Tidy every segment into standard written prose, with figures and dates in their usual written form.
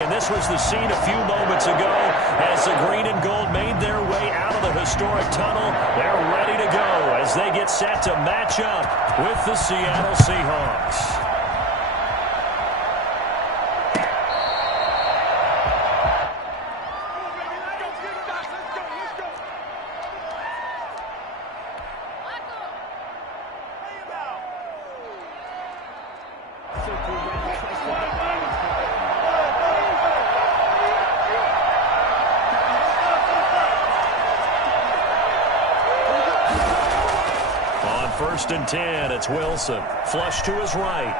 And this was the scene a few moments ago as the green and gold made their way out of the historic tunnel. They're ready to go as they get set to match up with the Seattle Seahawks. First and 10, it's Wilson. Flush to his right.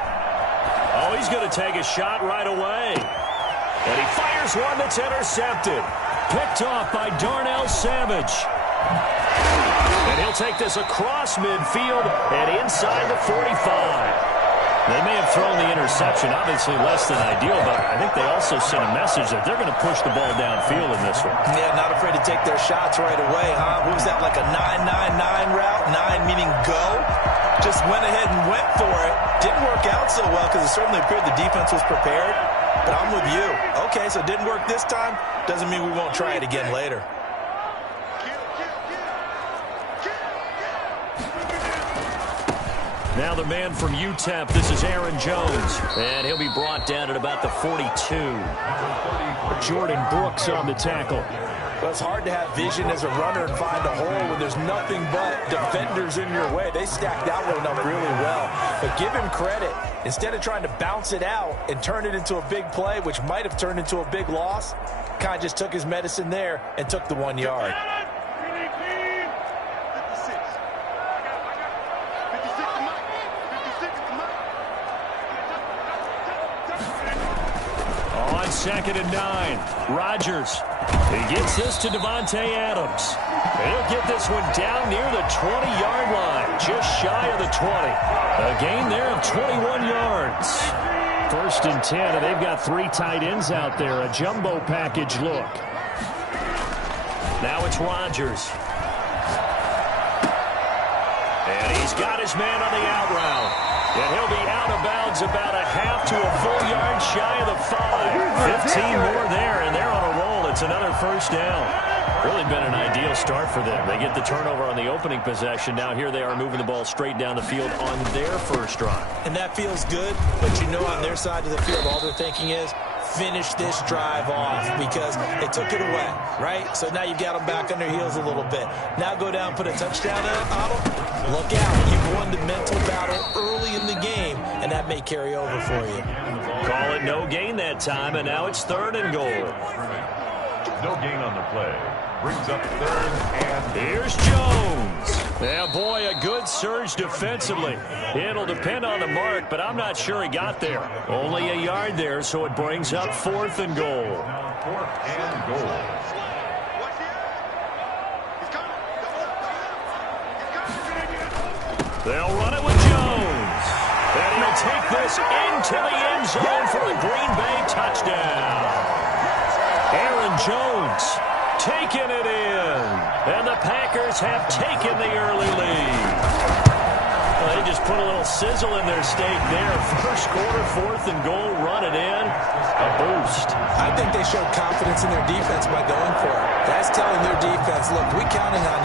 Oh, he's going to take a shot right away. And he fires one that's intercepted. Picked off by Darnell Savage. And he'll take this across midfield and inside the 45. They may have thrown the interception, obviously less than ideal, but I think they also sent a message that they're going to push the ball downfield in this one. Yeah, not afraid to take their shots right away, huh? What was that, like a 9-9-9 route? 9 meaning go? Just went ahead and went for it. Didn't work out so well because it certainly appeared the defense was prepared. But I'm with you. Okay, so it didn't work this time. Doesn't mean we won't try it again later. Now the man from UTEP, this is Aaron Jones, and he'll be brought down at about the 42. Jordan Brooks on the tackle. Well, it's hard to have vision as a runner and find a hole when there's nothing but defenders in your way. They stacked that one up really well. But give him credit. Instead of trying to bounce it out and turn it into a big play, which might have turned into a big loss, kind of just took his medicine there and took the 1 yard. Second and 9. Rodgers. He gets this to Devontae Adams. He'll get this one down near the 20-yard line, just shy of the 20. A gain there of 21 yards. First and 10, and they've got 3 tight ends out there. A jumbo package look. Now it's Rodgers. And he's got his man on the out route. And he'll be out of bounds about a half to a full yard shy of the 5. 15 more there, and they're on a roll. It's another first down. Really been an ideal start for them. They get the turnover on the opening possession. Now here they are moving the ball straight down the field on their first drive. And that feels good, but you know on their side of the field, all they're thinking is, finish this drive off because they took it away, right? So now you've got them back on their heels a little bit. Now go down, put a touchdown on them. Look out. You've won the mental battle early in the game, and that may carry over for you. Call it no gain that time, and now it's 3rd and goal. No gain on the play. Brings up 3rd and... Here's Jones. Yeah, boy, a good surge defensively. It'll depend on the mark, but I'm not sure he got there. Only a yard there, so it brings up 4th and goal. 4th and goal. They'll run it with Jones. And he'll take this into the end zone for a Green Bay touchdown. Aaron Jones taking it in. And the Packers have taken the early lead. Well, they just put a little sizzle in their steak there. First quarter, 4th and goal, run it in. A boost. I think they showed confidence in their defense by going for it. That's telling their defense, look, we're counting on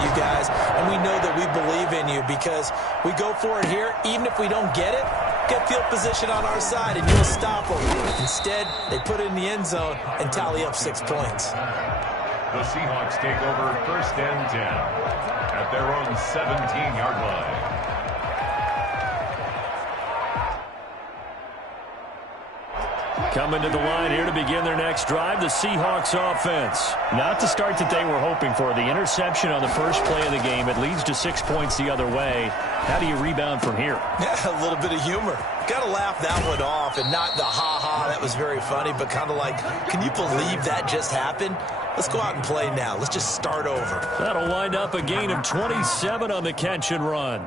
you guys, and we know that we believe in you because we go for it here. Even if we don't get it, get field position on our side, and you'll stop them. Instead, they put it in the end zone and tally up 6 points. The Seahawks take over 1st and 10 at their own 17-yard line. Coming to the line here to begin their next drive, the Seahawks offense. Not the start that they were hoping for. The interception on the first play of the game. It leads to 6 points the other way. How do you rebound from here? Yeah, a little bit of humor. Got to laugh that one off and not the ha-ha. That was very funny, but kind of like, can you believe that just happened? Let's go out and play now. Let's just start over. That'll wind up a gain of 27 on the catch and run.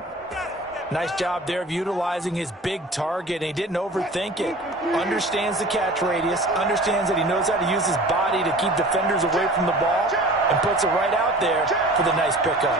Nice job there of utilizing his big target. And he didn't overthink it. Understands the catch radius. Understands that he knows how to use his body to keep defenders away from the ball. And puts it right out there for the nice pickup.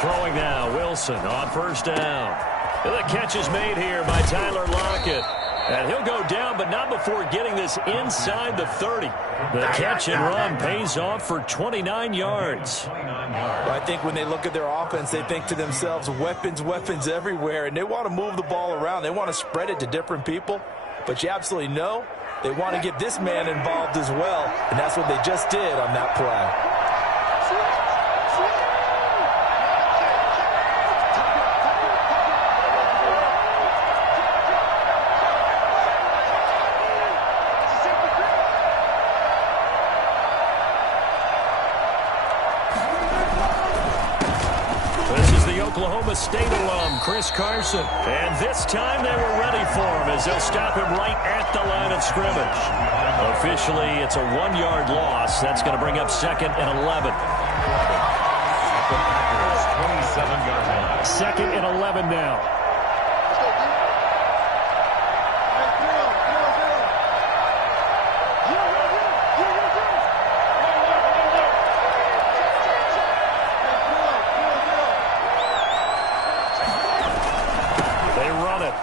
Throwing now, Wilson on first down. And the catch is made here by Tyler Lockett. And he'll go down, but not before getting this inside the 30. The catch and run pays off for 29 yards. Well, I think when they look at their offense, they think to themselves, weapons, weapons everywhere, and they want to move the ball around. They want to spread it to different people, but you absolutely know they want to get this man involved as well, and that's what they just did on that play. Oklahoma State alum Chris Carson. And this time they were ready for him as they'll stop him right at the line of scrimmage. Officially, it's a 1-yard loss. That's going to bring up 2nd and 11. 27-yard line. 2nd and 11 now.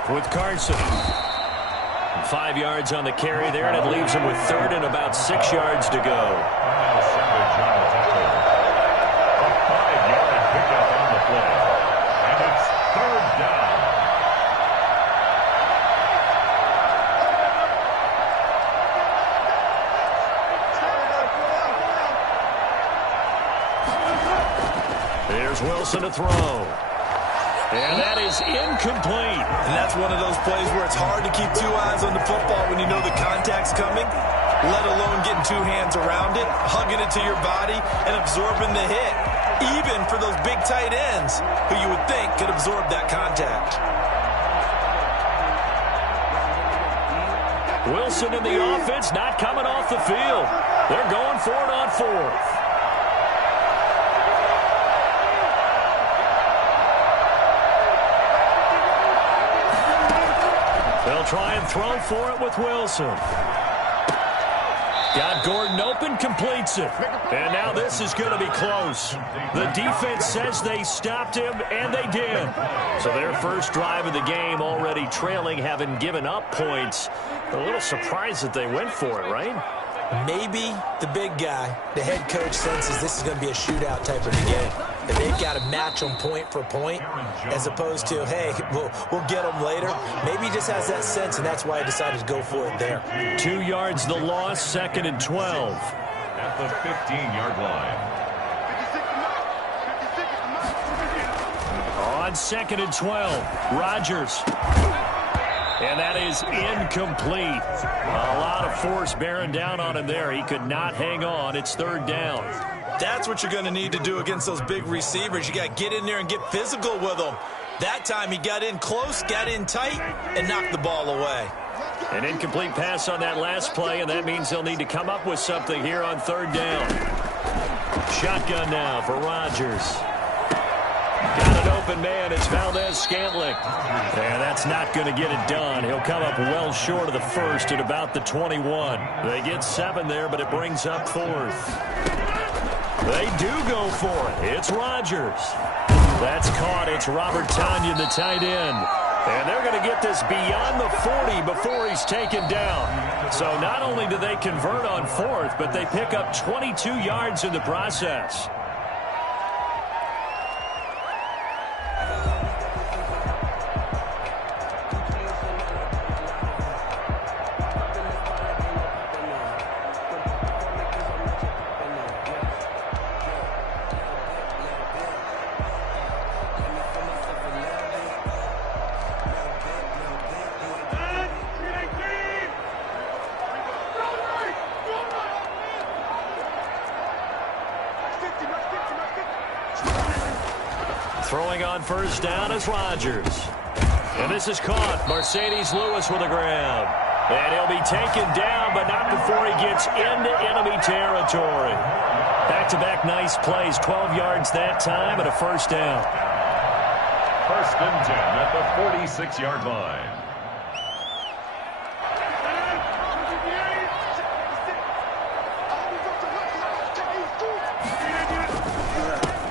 With Carson. 5 yards on the carry there, and it leaves him with 3rd and about 6 yards to go. A 5-yard pickup on the play. And it's 3rd down. Here's Wilson to throw. And that is incomplete. And that's one of those plays where it's hard to keep 2 eyes on the football when you know the contact's coming, let alone getting 2 hands around it, hugging it to your body, and absorbing the hit, even for those big tight ends who you would think could absorb that contact. Wilson and the offense not coming off the field. They're going for it on 4th. They'll try and throw for it with Wilson. Got Gordon open, completes it. And now this is going to be close. The defense says they stopped him, and they did. So their first drive of the game already trailing, having given up points. A little surprised that they went for it, right? Maybe the big guy, the head coach, senses this is going to be a shootout type of a game. That they've got to match them point for point as opposed to, hey, we'll get them later. Maybe he just has that sense, and that's why he decided to go for it there. 2 yards the loss, 2nd and 12. At the 15-yard line. On 2nd and 12, Rodgers. And that is incomplete. A lot of force bearing down on him there. He could not hang on. It's 3rd down. That's what you're going to need to do against those big receivers. You got to get in there and get physical with them. That time he got in close, got in tight, and knocked the ball away. An incomplete pass on that last play, and that means they'll need to come up with something here on 3rd down. Shotgun now for Rodgers. Got an open man. It's Valdez-Scantling. And that's not going to get it done. He'll come up well short of the 1st at about the 21. They get 7 there, but it brings up 4th. They do go for it. It's Rodgers. That's caught. It's Robert Tonyan, the tight end. And they're going to get this beyond the 40 before he's taken down. So not only do they convert on 4th, but they pick up 22 yards in the process. Throwing on 1st down is Rodgers. And this is caught. Mercedes Lewis with a grab. And he'll be taken down, but not before he gets into enemy territory. Back-to-back nice plays. 12 yards that time and a 1st down. 1st and 10 at the 46-yard line.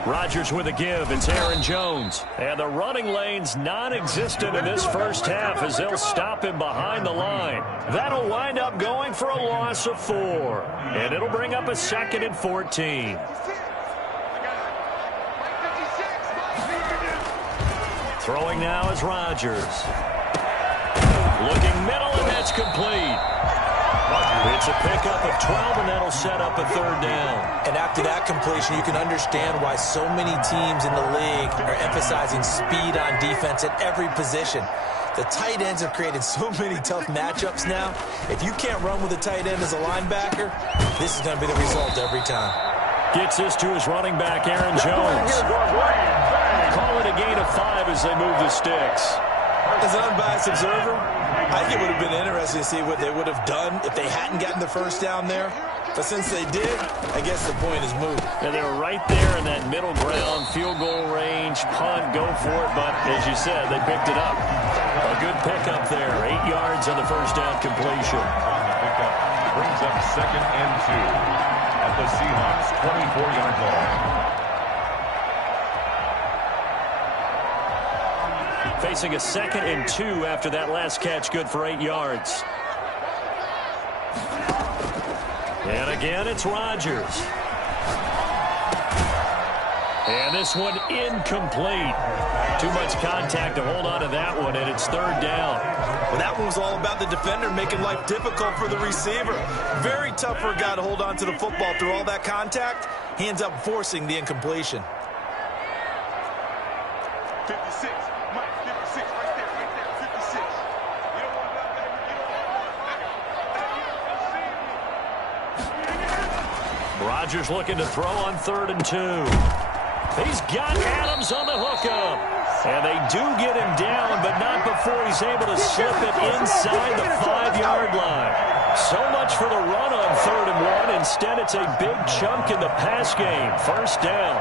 Rodgers with a give. It's Aaron Jones. And the running lane's non-existent in this first half as they'll stop him behind the line. That'll wind up going for a loss of 4. And it'll bring up a 2nd and 14. Throwing now is Rodgers. Looking middle, and that's complete. It's a pickup of 12, and that'll set up a 3rd down. And after that completion, you can understand why so many teams in the league are emphasizing speed on defense at every position. The tight ends have created so many tough matchups now. If you can't run with a tight end as a linebacker, this is going to be the result every time. Gets this to his running back, Aaron Jones. Call it a gain of 5 as they move the sticks. As an unbiased observer, I think it would have been interesting to see what they would have done if they hadn't gotten the first down there. But since they did, I guess the point is moot. And they were right there in that middle ground, field goal range, punt, go for it. But as you said, they picked it up. A good pickup there, 8 yards on the first down completion. The pickup brings up 2nd and 2 at the Seahawks' 24-yard line. Facing a 2nd and 2 after that last catch, good for 8 yards. And again, it's Rodgers. And this one incomplete. Too much contact to hold on to that one, and it's 3rd down. Well, that one was all about the defender making life difficult for the receiver. Very tough for a guy to hold on to the football through all that contact. He ends up forcing the incompletion. 56. Mike, 56. Right there. 56. You don't want that, baby. You don't want that. Rodgers looking to throw on 3rd and 2. He's got Adams on the hookup. And they do get him down, but not before he's able to slip it inside the 5-yard line. So much for the run on 3rd and 1. Instead, it's a big chunk in the pass game. 1st down.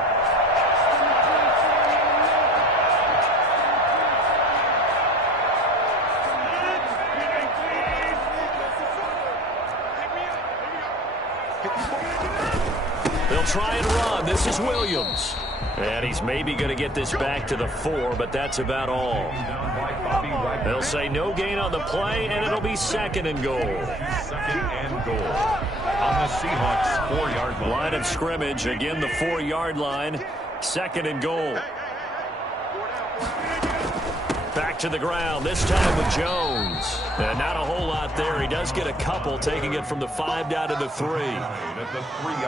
They'll try and run. This is Williams. And he's maybe going to get this back to the 4, but that's about all. They'll say no gain on the play, and it'll be 2nd and goal. 2nd and goal on the Seahawks' 4-yard line. Line of scrimmage, again the 4-yard line. 2nd and goal. Back to the ground, this time with Jones. And not a whole lot there. He does get a couple, taking it from the 5 down to the 3.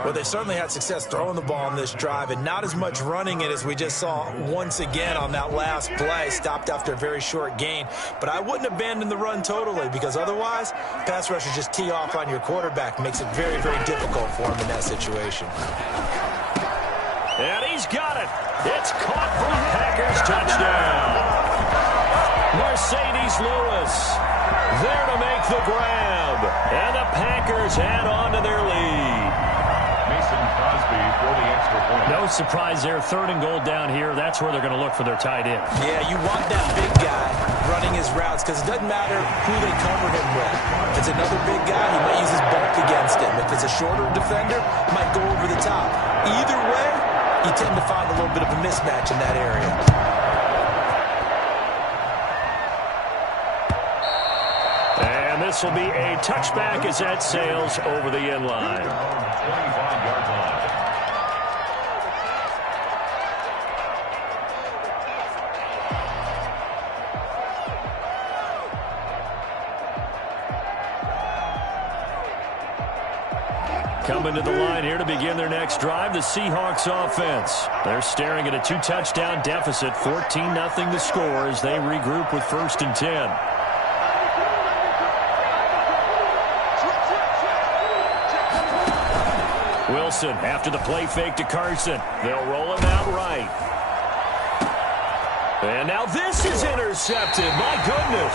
Well, they certainly had success throwing the ball on this drive, and not as much running it as we just saw once again on that last play. Stopped after a very short gain. But I wouldn't abandon the run totally, because otherwise, pass rushers just tee off on your quarterback. Makes it very, very difficult for him in that situation. And he's got it. It's caught for a Packers touchdown. Mercedes Lewis there to make the grab. And the Packers add on to their lead. Mason Crosby for the extra point. No surprise there. 3rd and goal down here. That's where they're going to look for their tight end. Yeah, you want that big guy running his routes because it doesn't matter who they cover him with. If it's another big guy, he might use his bulk against him. If it's a shorter defender, he might go over the top. Either way, you tend to find a little bit of a mismatch in that area. And this will be a touchback as that sails over the end line. 25-yard line. Coming to the line here to begin their next drive, the Seahawks offense. They're staring at a 2-touchdown deficit, 14-0 the score as they regroup with 1st and 10. Wilson after the play fake to Carson. They'll roll him out right. And now this is intercepted. My goodness.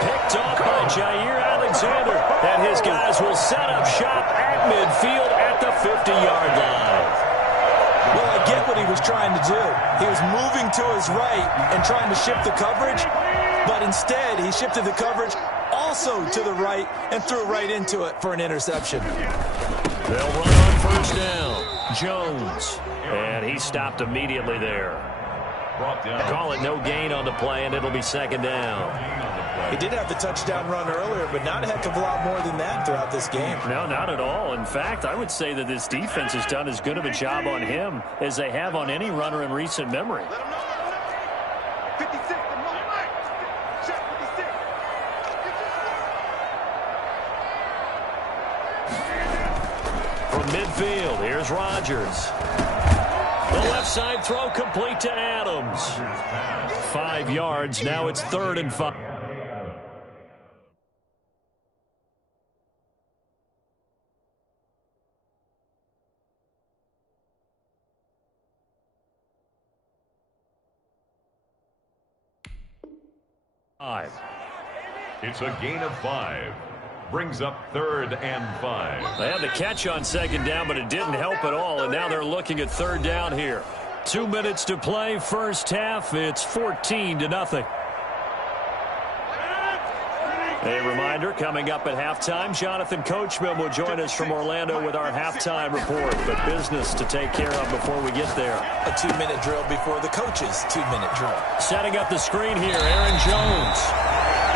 Picked off by Jair Alexander. And his guys will set up shop at midfield at the 50-yard line. Well, I get what he was trying to do. He was moving to his right and trying to shift the coverage. But instead, he shifted the coverage also to the right and threw right into it for an interception. They'll run on first down. Jones. And he stopped immediately there. Call it no gain on the play, and it'll be second down. He did have the touchdown run earlier, but not a heck of a lot more than that throughout this game. No, not at all. In fact, I would say that this defense has done as good of a job on him as they have on any runner in recent memory. 56, check 56. From midfield, here's Rodgers. The left side throw complete to Adams. 5 yards. Now it's 3rd and 5. It's a gain of 5. Brings up 3rd and 5. They had the catch on second down, but it didn't help at all, and now they're looking at 3rd down here. 2 minutes to play, first half. It's 14-0. A reminder, coming up at halftime, Jonathan Coachman will join us from Orlando with our halftime report, but business to take care of before we get there. A 2-minute drill before the coach's 2-minute drill. Setting up the screen here, Aaron Jones.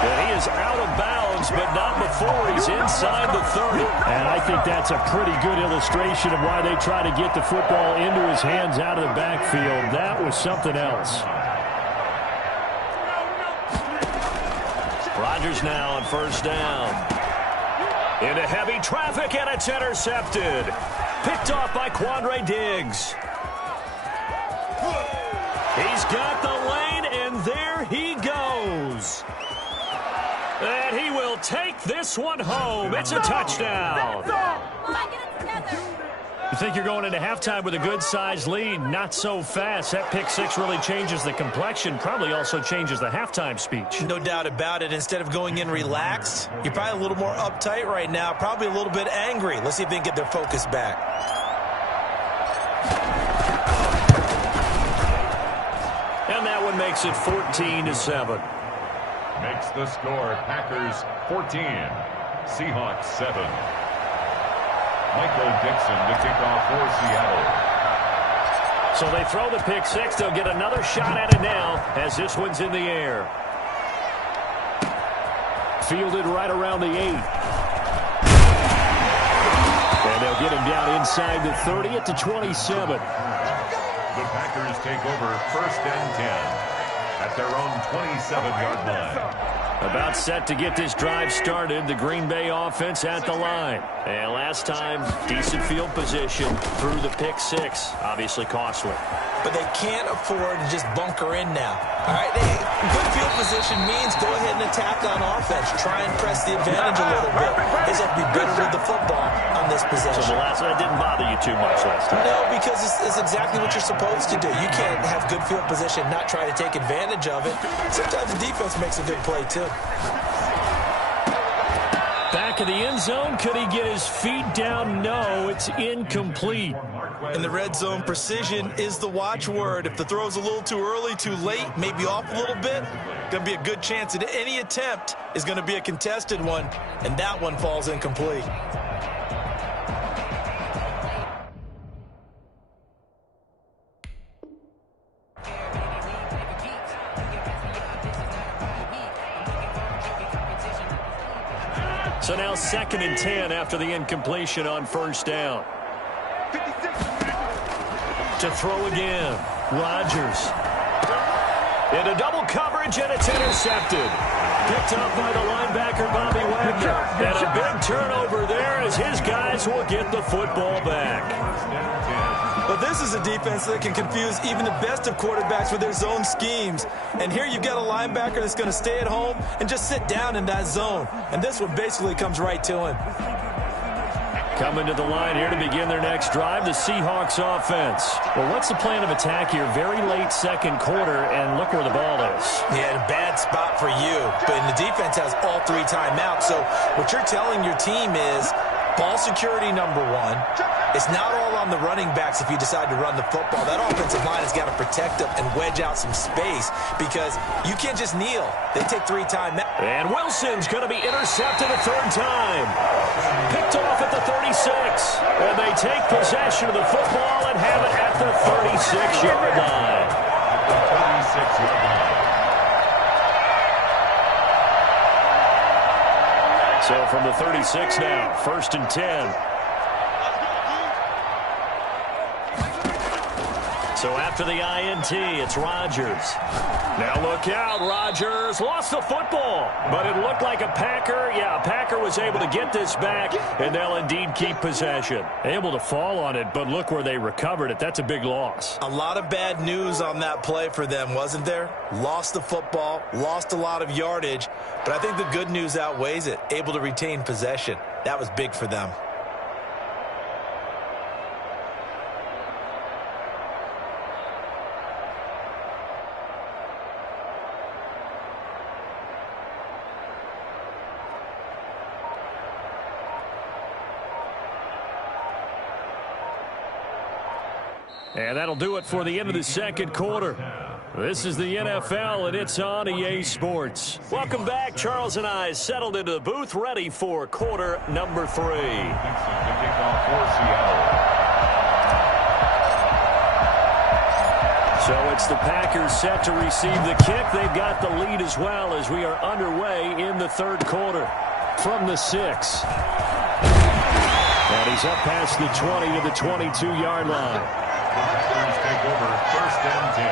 And he is out of bounds, but not before he's inside the 30. And I think that's a pretty good illustration of why they try to get the football into his hands out of the backfield. That was something else. Rodgers now on first down. Into heavy traffic, and it's intercepted. Picked off by Quandre Diggs. He's got the lane, and there he goes. And he will take this one home. It's a touchdown. You think you're going into halftime with a good-sized lead? Not so fast. That pick six really changes the complexion, probably also changes the halftime speech. No doubt about it. Instead of going in relaxed, you're probably a little more uptight right now, probably a little bit angry. Let's see if they can get their focus back. And that one makes it 14-7. Makes the score Packers 14, Seahawks 7. Michael Dixon to kick off for Seattle. So they throw the pick six. They'll get another shot at it now as this one's in the air. Fielded right around the 8. And they'll get him down inside the 30 at the 27. The Packers take over 1st and 10 at their own 27-yard line. About set to get this drive started. The Green Bay offense at the line. And last time, decent field position through the pick six. Obviously costly. But they can't afford to just bunker in now. All right, good field position means go ahead and attack on offense. Try and press the advantage a little bit. They just have to be better with the football on this possession. So the last one didn't bother you too much last time? No, because it's exactly what you're supposed to do. You can't have good field position, not try to take advantage of it. Sometimes the defense makes a good play, too. Back of the end zone. Could he get his feet down? No, it's incomplete. In the red zone, precision is the watchword. If the throw's a little too early, too late, maybe off a little bit, going to be a good chance that any attempt is going to be a contested one, and that one falls incomplete. So now 2nd and 10 after the incompletion on first down. 56. To throw again. Rodgers. Into double coverage, and it's intercepted. Picked up by the linebacker, Bobby Wagner. And a big turnover there as his guys will get the football back. But this is a defense that can confuse even the best of quarterbacks with their zone schemes. And here you've got a linebacker that's going to stay at home and just sit down in that zone. And this one basically comes right to him. Coming to the line here to begin their next drive, the Seahawks offense. Well, what's the plan of attack here? Very late second quarter, and look where the ball is. Yeah, a bad spot for you. But the defense has all 3 timeouts. So what you're telling your team is, Ball security, number one. It's not all on the running backs if you decide to run the football. That offensive line has got to protect them and wedge out some space because you can't just kneel. They take 3-time. And Wilson's going to be intercepted a third time. Picked off at the 36. And they take possession of the football and have it at the 36-yard line. The 36-yard line. So from the 36 now, 1st and 10. So after the INT, it's Rodgers. Now look out, Rodgers lost the football, but it looked like a Packer. Yeah, a Packer was able to get this back, and they'll indeed keep possession. Able to fall on it, but look where they recovered it. That's a big loss. A lot of bad news on that play for them, wasn't there? Lost the football, lost a lot of yardage, but I think the good news outweighs it. Able to retain possession. That was big for them. And that'll do it for the end of the second quarter. This is the NFL, and it's on EA Sports. Welcome back. Charles and I settled into the booth, ready for quarter number 3. The kickoff for Seattle. So it's the Packers set to receive the kick. They've got the lead as well as we are underway in the third quarter. From the 6. And he's up past the 20 to the 22-yard line. Packers take over 1st and 10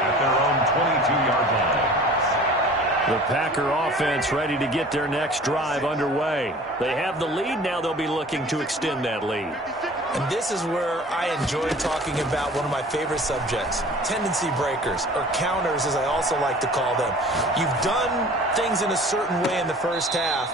at their own 22-yard line. The Packer offense ready to get their next drive underway. They have the lead. Now they'll be looking to extend that lead. And this is where I enjoy talking about one of my favorite subjects, tendency breakers, or counters as I also like to call them. You've done things in a certain way in the first half,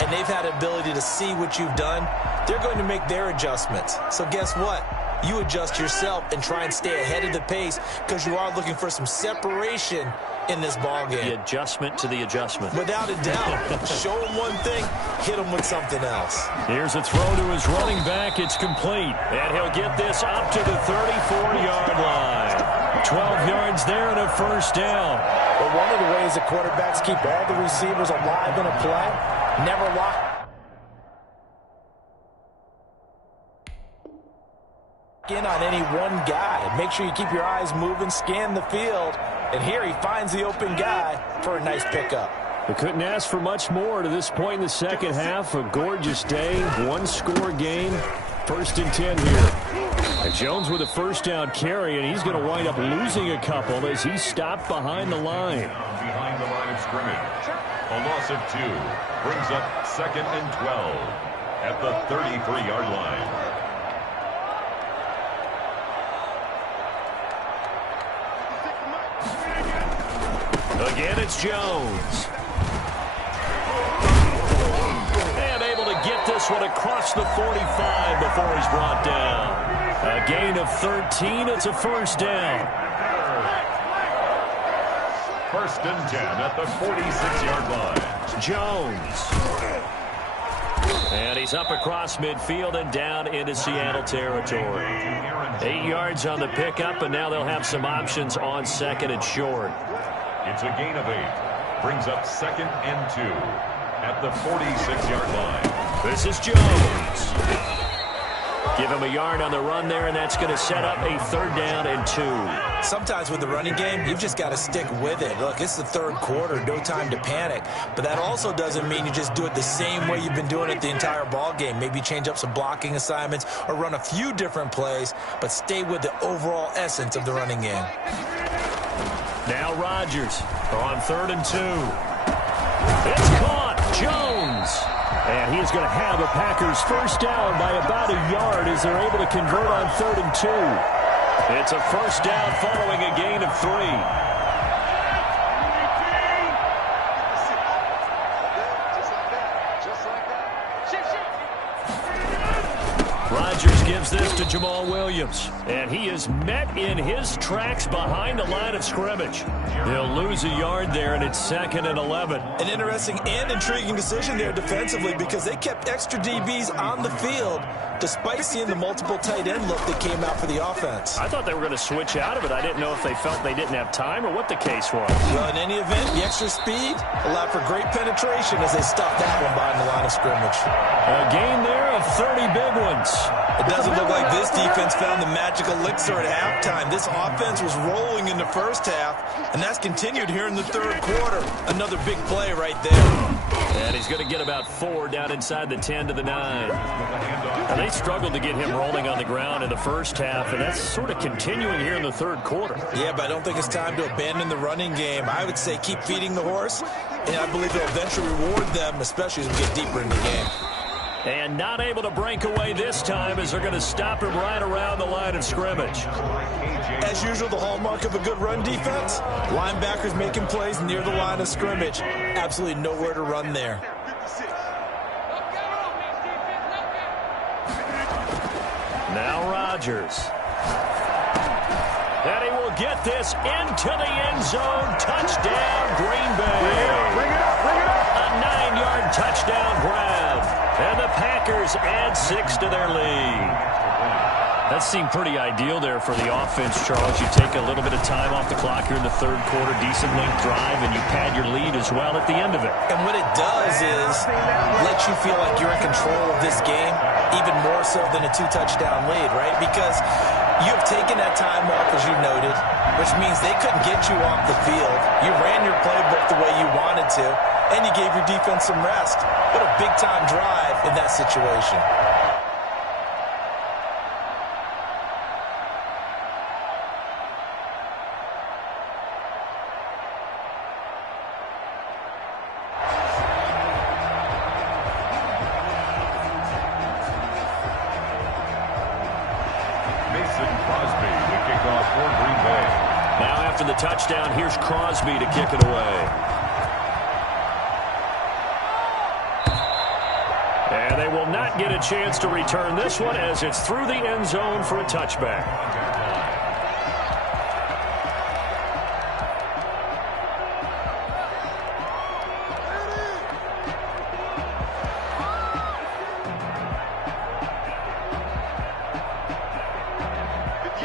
and they've had the ability to see what you've done. They're going to make their adjustments. So guess what? You adjust yourself and try and stay ahead of the pace because you are looking for some separation in this ball game. The adjustment to the adjustment. Without a doubt. Show him one thing, hit him with something else. Here's a throw to his running back. It's complete. And he'll get this up to the 34-yard line. 12 yards there and a first down. But one of the ways the quarterbacks keep all the receivers alive in a play, never lock in on any one guy. Make sure you keep your eyes moving, scan the field, and here he finds the open guy for a nice pickup. We couldn't ask for much more to this point in the second half. A gorgeous day, one-score game. 1st and 10 here. And Jones with a first down carry, and he's going to wind up losing a couple as he stopped behind the line. Behind the line of scrimmage. A loss of 2 brings up 2nd and 12 at the 33-yard line. Again, it's Jones. And able to get this one across the 45 before he's brought down. A gain of 13. It's a first down. 1st and 10 at the 46-yard line. Jones. And he's up across midfield and down into Seattle territory. 8 yards on the pickup, and now they'll have some options on 2nd and short. It's a gain of 8. Brings up 2nd and 2 at the 46-yard line. This is Jones. Give him a yard on the run there, and that's going to set up a 3rd down and 2. Sometimes with the running game, you've just got to stick with it. Look, it's the third quarter, no time to panic. But that also doesn't mean you just do it the same way you've been doing it the entire ball game. Maybe change up some blocking assignments or run a few different plays, but stay with the overall essence of the running game. Now Rodgers on 3rd and 2. It's caught. Jones. And he is going to have the Packers first down by about a yard as they're able to convert on 3rd and 2. It's a first down following a gain of 3. Rodgers gives this to Jamal Williams. And he is met in his tracks behind the line of scrimmage. He'll lose a yard there, and it's 2nd and 11. An interesting and intriguing decision there defensively because they kept extra DBs on the field despite seeing the multiple tight end look that came out for the offense. I thought they were going to switch out of it. I didn't know if they felt they didn't have time or what the case was. Well, in any event, the extra speed allowed for great penetration as they stuffed that one behind the line of scrimmage. A gain there of 30 big ones. It doesn't look like this defense found the magic elixir at halftime. This offense was rolling in the first half, and that's continued here in the third quarter. Another big play right there. And he's going to get about 4 down inside the 10 to the 9. And they struggled to get him rolling on the ground in the first half, and that's sort of continuing here in the third quarter. Yeah, but I don't think it's time to abandon the running game. I would say keep feeding the horse, and I believe they'll eventually reward them, especially as we get deeper in the game. And not able to break away this time as they're going to stop him right around the line of scrimmage. As usual, the hallmark of a good run defense, linebackers making plays near the line of scrimmage. Absolutely nowhere to run there. Now Rodgers. And he will get this into the end zone. Touchdown, Green Bay. Bring it up, bring it up. A 9-yard touchdown grab. And the Packers add 6 to their lead. That seemed pretty ideal there for the offense, Charles. You take a little bit of time off the clock here in the third quarter, decent length drive, and you pad your lead as well at the end of it. And what it does is let you feel like you're in control of this game, even more so than a 2-touchdown lead, right? Because you have taken that time off, as you noted, which means they couldn't get you off the field. You ran your playbook the way you wanted to, and you gave your defense some rest. What a big-time drive in that situation. After the touchdown, here's Crosby to kick it away. And they will not get a chance to return this one as it's through the end zone for a touchback.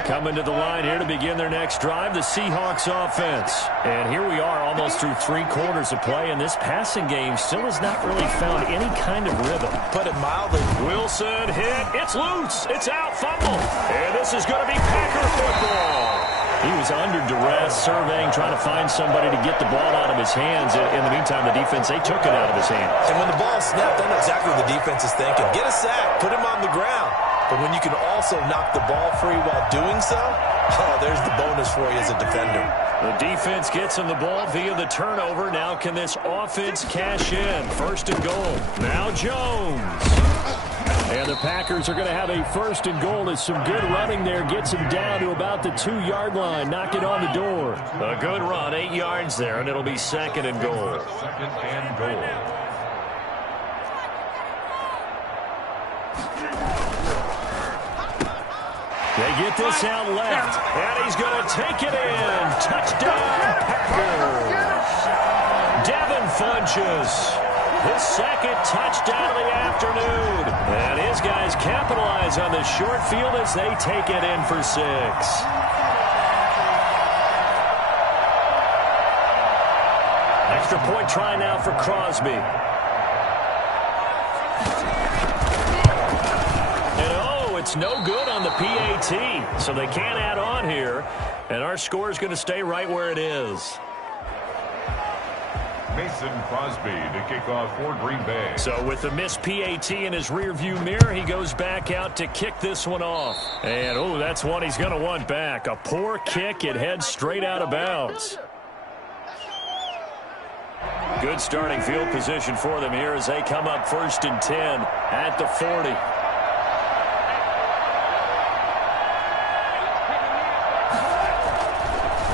Coming to the line here to begin their next drive, the Seahawks offense. And here we are almost through 3 quarters of play, and this passing game still has not really found any kind of rhythm. Put it mildly. Wilson hit. It's loose. It's out. Fumble. And this is going to be Packer football. He was under duress, surveying, trying to find somebody to get the ball out of his hands. In the meantime, the defense, they took it out of his hands. And when the ball snapped, I know exactly what the defense is thinking. Get a sack. Put him on the ground. But when you can also knock the ball free while doing so, oh, there's the bonus for you as a defender. The defense gets him the ball via the turnover. Now can this offense cash in? 1st and goal. Now Jones. And the Packers are going to have a 1st and goal as some good running there gets him down to about the 2-yard line. Knock it on the door. A good run, 8 yards there, and it'll be 2nd and goal. 2nd and goal. They get this out left, and he's going to take it in. Touchdown, Packers. Devin Funchess, his 2nd touchdown of the afternoon. And his guys capitalize on the short field as they take it in for 6. Extra point try now for Crosby. It's no good on the PAT, so they can't add on here, and our score is going to stay right where it is. Mason Crosby to kick off for Green Bay. So with the missed PAT in his rearview mirror, he goes back out to kick this one off. And, oh, that's one he's going to want back. A poor kick. It heads straight out of bounds. Good starting field position for them here as they come up 1st and 10 at the 40.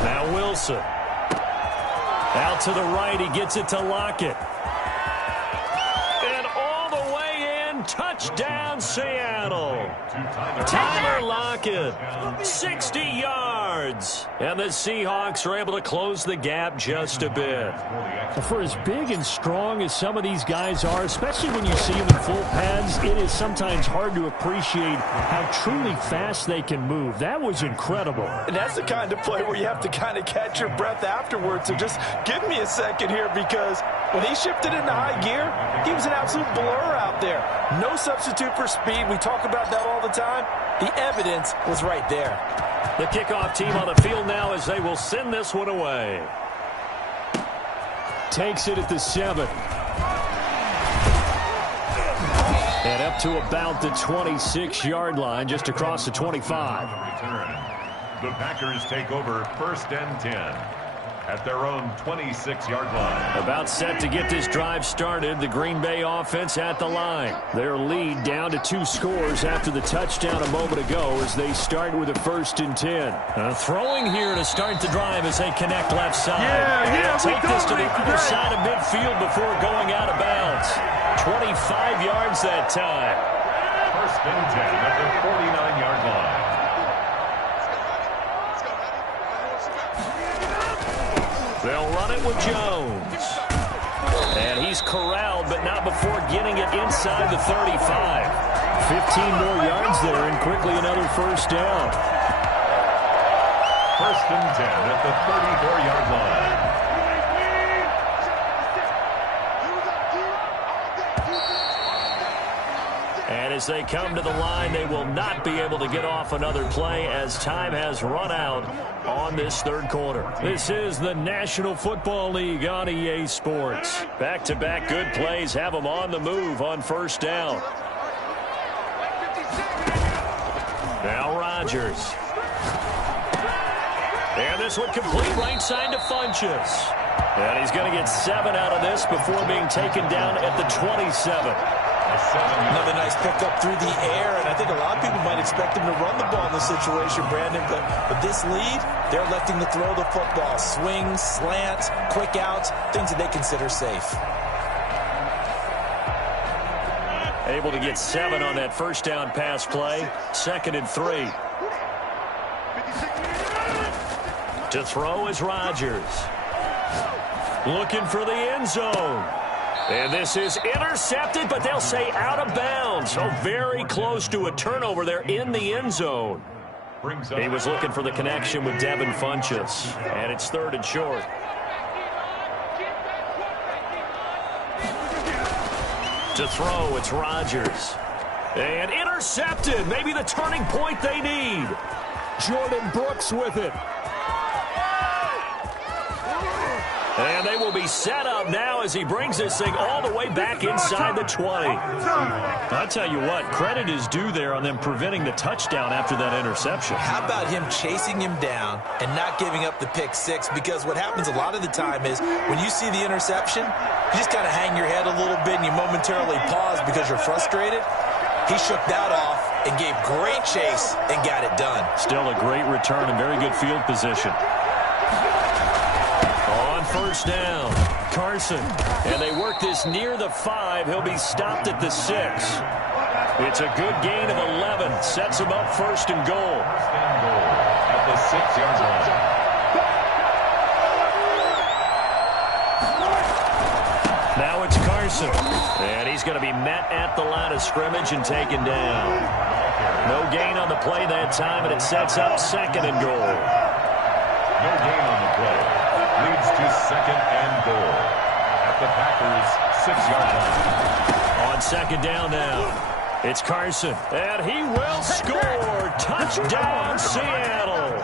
Now Wilson. Out to the right, he gets it to Lockett. And all the way in, and touchdown, Seattle. Tyler Lockett, 60 yards. And the Seahawks are able to close the gap just a bit. For as big and strong as some of these guys are, especially when you see them in full pads, it is sometimes hard to appreciate how truly fast they can move. That was incredible. And that's the kind of play where you have to kind of catch your breath afterwards. So just give me a second here, because when he shifted into high gear, he was an absolute blur out there. No substitute for speed. We talk about that all the time. The evidence was right there. The kickoff team on the field now as they will send this one away. Takes it at the 7. And up to about the 26-yard line, just across the 25. The Packers take over 1st and 10 at their own 26-yard line. About set to get this drive started. The Green Bay offense at the line. Their lead down to 2 scores after the touchdown a moment ago as they start with a 1st and 10. Throwing here to start the drive as they connect left side. Take this to the other side of midfield before going out of bounds. 25 yards that time. 1st and 10 at the 49-yard line. They'll run it with Jones. And he's corralled, but not before getting it inside the 35. 15 more yards there, and quickly another 1st down. 1st and 10 at the 34-yard line. And as they come to the line, they will not be able to get off another play as time has run out on this 3rd quarter. This is the National Football League on EA Sports. Back-to-back good plays have them on the move on 1st down. Now Rodgers. And this one complete right side to Funchess. And he's going to get 7 out of this before being taken down at the 27. Another nice pickup through the air, and I think a lot of people might expect him to run the ball in this situation, Brandon, but with this lead, they're electing to throw the football. Swings, slants, quick outs, things that they consider safe. Able to get 7 on that 1st down pass play. 2nd and 3. To throw is Rodgers. Looking for the end zone. And this is intercepted, but they'll say out of bounds. So very close to a turnover there in the end zone. He was looking for the connection with Devin Funchess. And it's 3rd and short. To throw, it's Rodgers. And intercepted. Maybe the turning point they need. Jordan Brooks with it. And they will be set up now as he brings this thing all the way back inside the 20. I'll tell you what, credit is due there on them preventing the touchdown after that interception. How about him chasing him down and not giving up the pick 6? Because what happens a lot of the time is when you see the interception, you just kind of hang your head a little bit and you momentarily pause because you're frustrated. He shook that off and gave great chase and got it done. Still a great return and very good field position. On 1st down, Carson. And they work this near the 5. He'll be stopped at the 6. It's a good gain of 11. Sets him up 1st and goal. At the 6-yard line. Now it's Carson. And he's going to be met at the line of scrimmage and taken down. No gain on the play that time, and it sets up 2nd and goal. No gain on the play. Leads to 2nd and goal at the Packers' 6-yard line. On 2nd down now, it's Carson. And he will score. Touchdown, Seattle.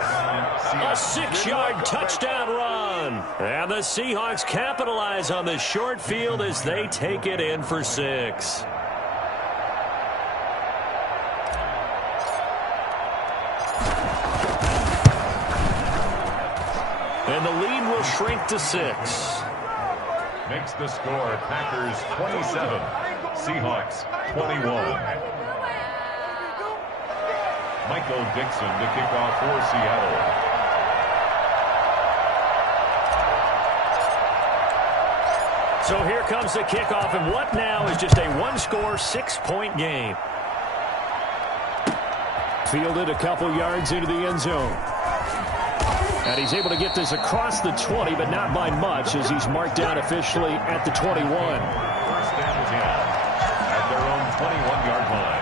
A 6-yard touchdown run. And the Seahawks capitalize on the short field as they take it in for 6. And the lead will shrink to 6. Makes the score Packers 27, Seahawks 21. Michael Dixon to kick off for Seattle. So here comes the kickoff, and what now is just a one-score, 6-point game. Fielded a couple yards into the end zone. And he's able to get this across the 20, but not by much, as he's marked down officially at the 21. First and 10 at their own 21-yard line.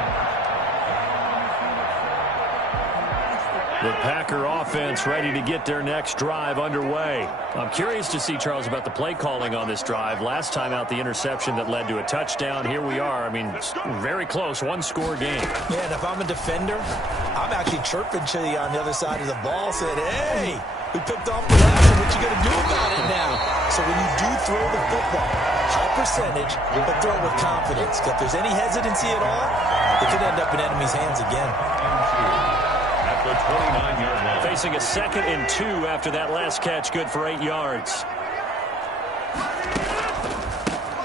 The Packer offense ready to get their next drive underway. I'm curious to see, Charles, about the play calling on this drive. Last time out, the interception that led to a touchdown. Here we are. I mean, it's very close, one-score game. Yeah, and if I'm a defender, I'm actually chirping to you on the other side of the ball, saying, hey, we picked off the last one. What you going to do about it now? So when you do throw the football, high percentage, but throw it with confidence. If there's any hesitancy at all, it could end up in enemy's hands again. At the 29-yard line. Facing a 2nd and 2 after that last catch, good for 8 yards.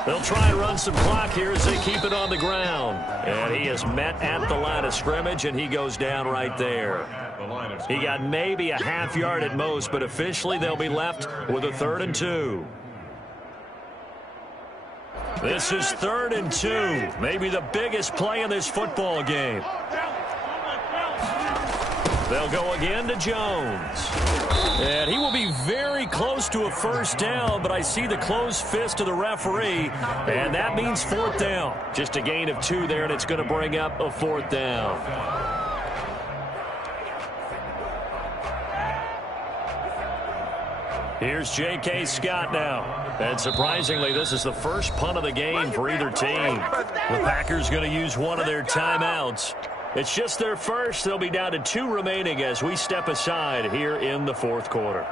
They'll try and run some clock here as they keep it on the ground. And he is met at the line of scrimmage, and he goes down right there. He got maybe a half yard at most, but officially they'll be left with a 3rd and 2. This is 3rd and 2, maybe the biggest play in this football game. They'll go again to Jones. And he will be very close to a first down, but I see the closed fist of the referee, and that means 4th down. Just a gain of 2 there, and it's going to bring up a 4th down. Here's J.K. Scott now. And surprisingly, this is the first punt of the game for either team. The Packers going to use one of their timeouts. It's just their first. They'll be down to 2 remaining as we step aside here in the 4th quarter.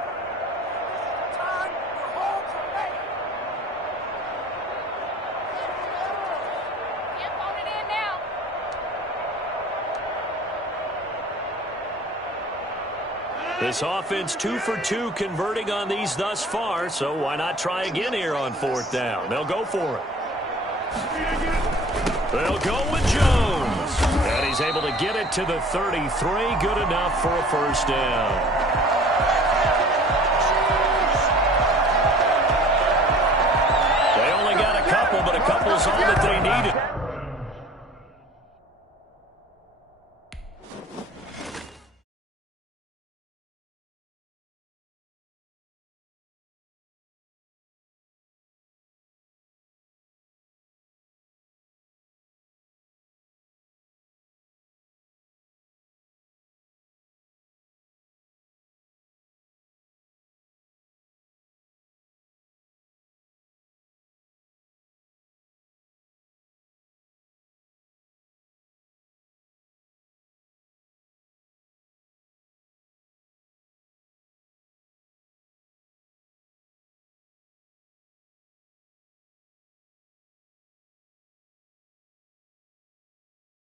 This offense 2 for 2 converting on these thus far, so why not try again here on 4th down? They'll go for it. They'll go with Jones. And he's able to get it to the 33. Good enough for a first down.